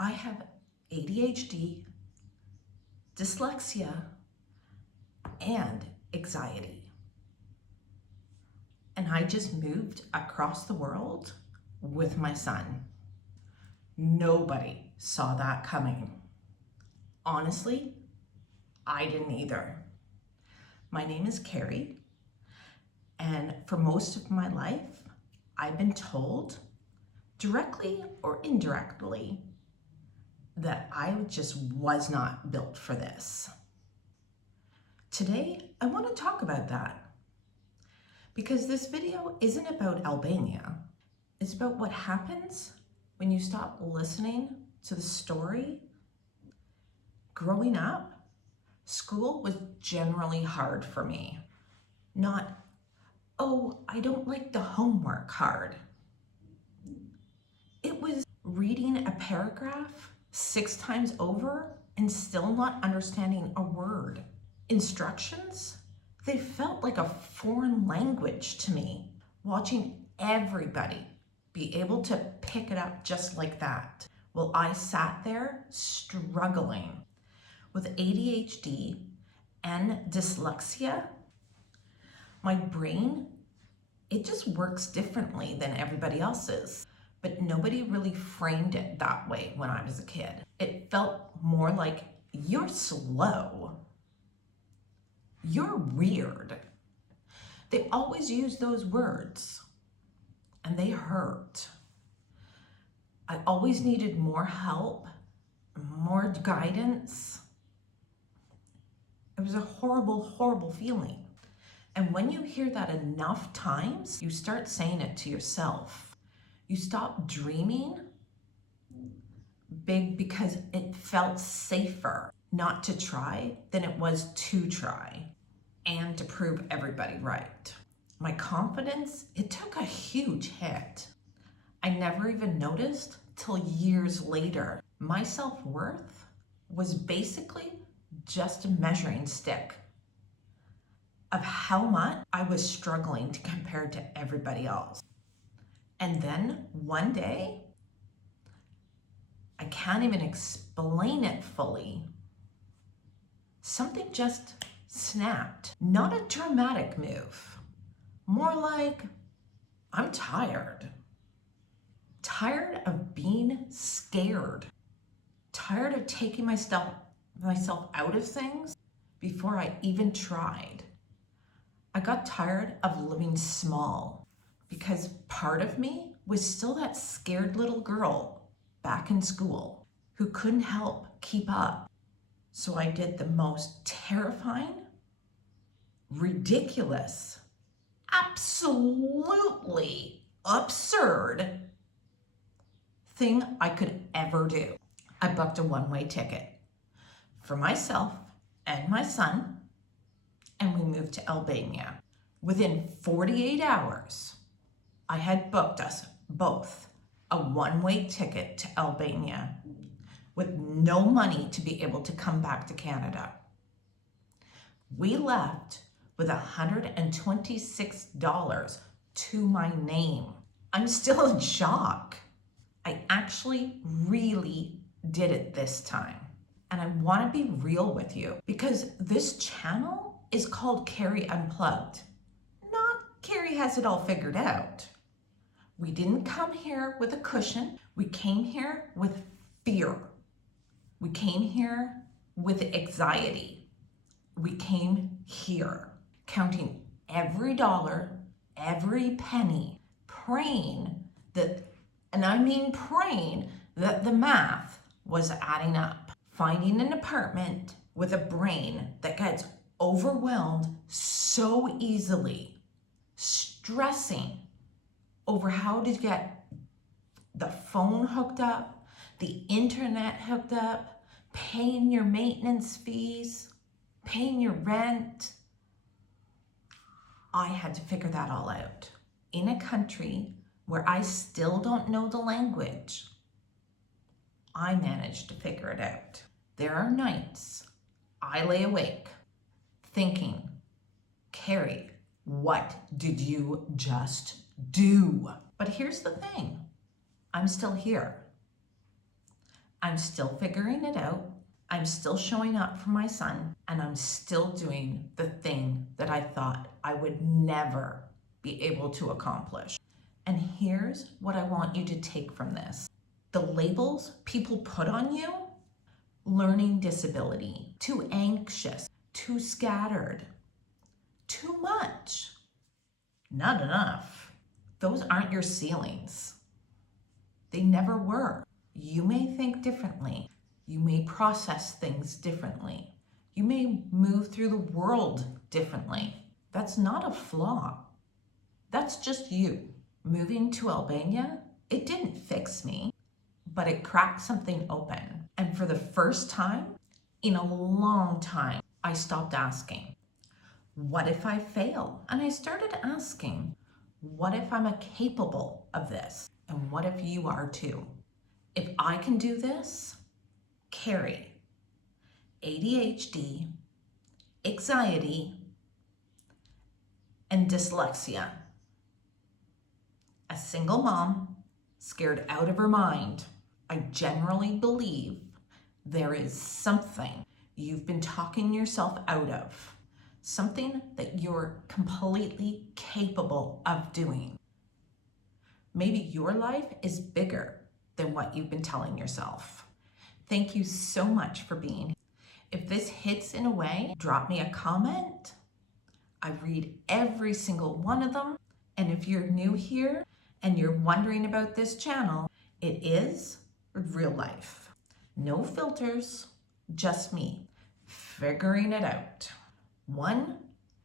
I have ADHD, dyslexia, and anxiety. And I just moved across the world with my son. Nobody saw that coming. Honestly, I didn't either. My name is Carrie, and for most of my life, I've been told, directly or indirectly, that I just was not built for this. Today, I want to talk about that because this video isn't about Albania. It's about what happens when you stop listening to the story. Growing up, school was generally hard for me. Not, oh, I don't like the homework hard. It was reading a paragraph 6 times over and still not understanding a word. Instructions, they felt like a foreign language to me. Watching everybody be able to pick it up just like that, while I sat there struggling with ADHD and dyslexia. My brain, it just works differently than everybody else's. But nobody really framed it that way when I was a kid. It felt more like, you're slow. You're weird. They always use those words, and they hurt. I always needed more help, more guidance. It was a horrible, horrible feeling. And when you hear that enough times, you start saying it to yourself. You stop dreaming big because it felt safer not to try than it was to try and to prove everybody right. My confidence, it took a huge hit. I never even noticed till years later. My self-worth was basically just a measuring stick of how much I was struggling to compare to everybody else. And then one day, I can't even explain it fully, something just snapped. Not a dramatic move, more like, I'm tired. Tired of being scared. Tired of taking myself out of things before I even tried. I got tired of living small, because part of me was still that scared little girl back in school who couldn't help keep up. So I did the most terrifying, ridiculous, absolutely absurd thing I could ever do. I booked a one-way ticket for myself and my son, and we moved to Albania. Within 48 hours, I had booked us both a one-way ticket to Albania with no money to be able to come back to Canada. We left with $126 to my name. I'm still in shock. I actually really did it this time. And I want to be real with you because this channel is called Carrie Unplugged. Not Carrie has it all figured out. We didn't come here with a cushion. We came here with fear. We came here with anxiety. We came here counting every dollar, every penny, praying that, and I mean praying that the math was adding up. Finding an apartment with a brain that gets overwhelmed so easily, stressing over how to get the phone hooked up, the internet hooked up, paying your maintenance fees, paying your rent. I had to figure that all out in a country where I still don't know the language. I managed to figure it out. There are nights I lay awake thinking, Carrie, what did you just do? But here's the thing, I'm still here. I'm still figuring it out. I'm still showing up for my son, and I'm still doing the thing that I thought I would never be able to accomplish. And here's what I want you to take from this. The labels people put on you: learning disability, too anxious, too scattered, too much, not enough. Those aren't your ceilings. They never were. You may think differently. You may process things differently. You may move through the world differently. That's not a flaw. That's just you. Moving to Albania, it didn't fix me, but it cracked something open. And for the first time in a long time, I stopped asking, what if I fail? And I started asking, what if I'm capable of this? And what if you are too? If I can do this, Carrie, ADHD, anxiety, and dyslexia, a single mom scared out of her mind, I generally believe there is something you've been talking yourself out of, something that you're completely capable of doing. Maybe your life is bigger than what you've been telling yourself. Thank you so much for being here. If this hits in a way, drop me a comment. I read every single one of them. And if you're new here and you're wondering about this channel, it is real life. No filters, just me figuring it out. One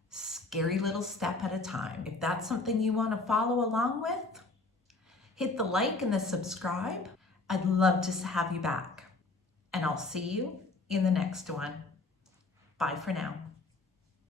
scary little step at a time. If that's something you want to follow along with, hit the like and the subscribe. I'd love to have you back. And I'll see you in the next one. Bye for now.